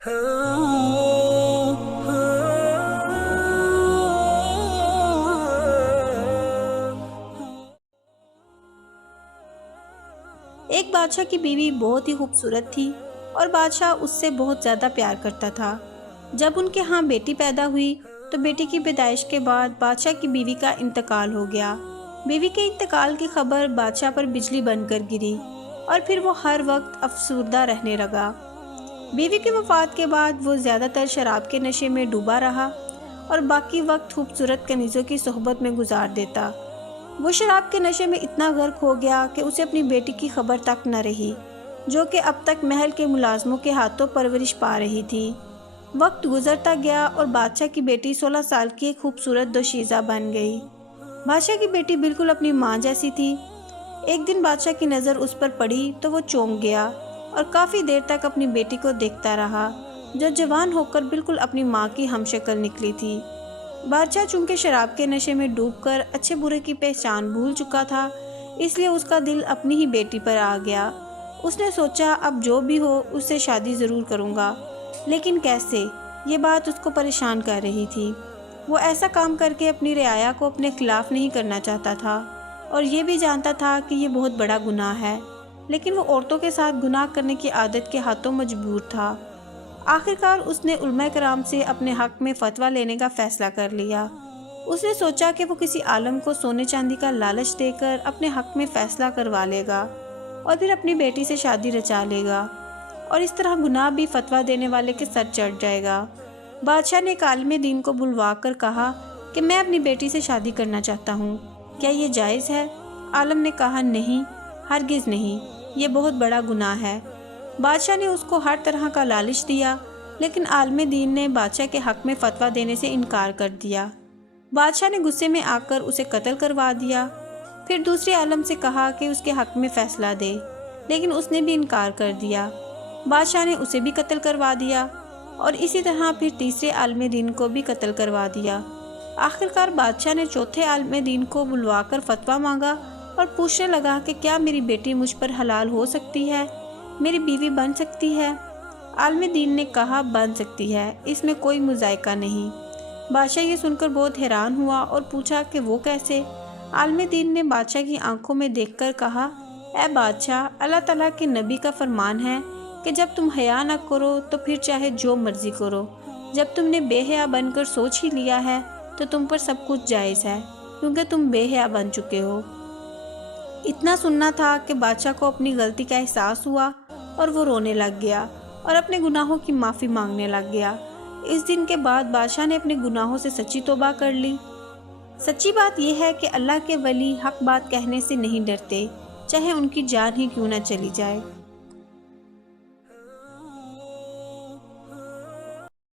ایک بادشاہ کی بیوی بہت ہی خوبصورت تھی اور بادشاہ اس سے بہت زیادہ پیار کرتا تھا۔ جب ان کے ہاں بیٹی پیدا ہوئی تو بیٹی کی پیدائش کے بعد بادشاہ کی بیوی کا انتقال ہو گیا۔ بیوی کے انتقال کی خبر بادشاہ پر بجلی بن کر گری اور پھر وہ ہر وقت افسردہ رہنے لگا۔ بیوی کی وفات کے بعد وہ زیادہ تر شراب کے نشے میں ڈوبا رہا اور باقی وقت خوبصورت کنیزوں کی صحبت میں گزار دیتا۔ وہ شراب کے نشے میں اتنا غرق ہو گیا کہ اسے اپنی بیٹی کی خبر تک نہ رہی، جو کہ اب تک محل کے ملازموں کے ہاتھوں پرورش پا رہی تھی۔ وقت گزرتا گیا اور بادشاہ کی بیٹی 16 سال کی ایک خوبصورت دوشیزہ بن گئی۔ بادشاہ کی بیٹی بالکل اپنی ماں جیسی تھی۔ ایک دن بادشاہ کی نظر اس پر پڑی تو وہ چونک گیا اور کافی دیر تک اپنی بیٹی کو دیکھتا رہا، جو جوان ہو کر بالکل اپنی ماں کی ہم شکل نکلی تھی۔ بادشاہ چونکہ شراب کے نشے میں ڈوب کر اچھے برے کی پہچان بھول چکا تھا، اس لیے اس کا دل اپنی ہی بیٹی پر آ گیا۔ اس نے سوچا اب جو بھی ہو اس سے شادی ضرور کروں گا، لیکن کیسے؟ یہ بات اس کو پریشان کر رہی تھی۔ وہ ایسا کام کر کے اپنی رعایا کو اپنے خلاف نہیں کرنا چاہتا تھا اور یہ بھی جانتا تھا کہ یہ بہت بڑا گناہ ہے، لیکن وہ عورتوں کے ساتھ گناہ کرنے کی عادت کے ہاتھوں مجبور تھا۔ آخرکار اس نے علماء کرام سے اپنے حق میں فتویٰ لینے کا فیصلہ کر لیا۔ اس نے سوچا کہ وہ کسی عالم کو سونے چاندی کا لالچ دے کر اپنے حق میں فیصلہ کروا لے گا اور پھر اپنی بیٹی سے شادی رچا لے گا، اور اس طرح گناہ بھی فتویٰ دینے والے کے سر چڑھ جائے گا۔ بادشاہ نے ایک عالم دین کو بلوا کر کہا کہ میں اپنی بیٹی سے شادی کرنا چاہتا ہوں، کیا یہ جائز ہے؟ عالم نے کہا نہیں، ہرگز نہیں، یہ بہت بڑا گناہ ہے۔ بادشاہ نے اس کو ہر طرح کا لالچ دیا، لیکن عالم دین نے بادشاہ کے حق میں فتویٰ دینے سے انکار کر دیا۔ بادشاہ نے غصے میں آ کر اسے قتل کروا دیا۔ پھر دوسرے عالم سے کہا کہ اس کے حق میں فیصلہ دے، لیکن اس نے بھی انکار کر دیا۔ بادشاہ نے اسے بھی قتل کروا دیا اور اسی طرح پھر تیسرے عالم دین کو بھی قتل کروا دیا۔ آخرکار بادشاہ نے چوتھے عالم دین کو بلوا کر فتویٰ مانگا اور پوچھنے لگا کہ کیا میری بیٹی مجھ پر حلال ہو سکتی ہے، میری بیوی بن سکتی ہے؟ عالم دین نے کہا بن سکتی ہے، اس میں کوئی مذائقہ نہیں۔ بادشاہ یہ سن کر بہت حیران ہوا اور پوچھا کہ وہ کیسے؟ عالم دین نے بادشاہ کی آنکھوں میں دیکھ کر کہا، اے بادشاہ، اللہ تعالیٰ کے نبی کا فرمان ہے کہ جب تم حیا نہ کرو تو پھر چاہے جو مرضی کرو۔ جب تم نے بے حیا بن کر سوچ ہی لیا ہے تو تم پر سب کچھ جائز ہے، کیونکہ تم بے حیا بن چکے ہو۔ اتنا سننا تھا کہ بادشاہ کو اپنی غلطی کا احساس ہوا اور وہ رونے لگ گیا اور اپنے گناہوں کی معافی مانگنے لگ گیا۔ اس دن کے بعد بادشاہ نے اپنے گناہوں سے سچی توبہ کر لی۔ سچی بات یہ ہے کہ اللہ کے ولی حق بات کہنے سے نہیں ڈرتے، چاہے ان کی جان ہی کیوں نہ چلی جائے۔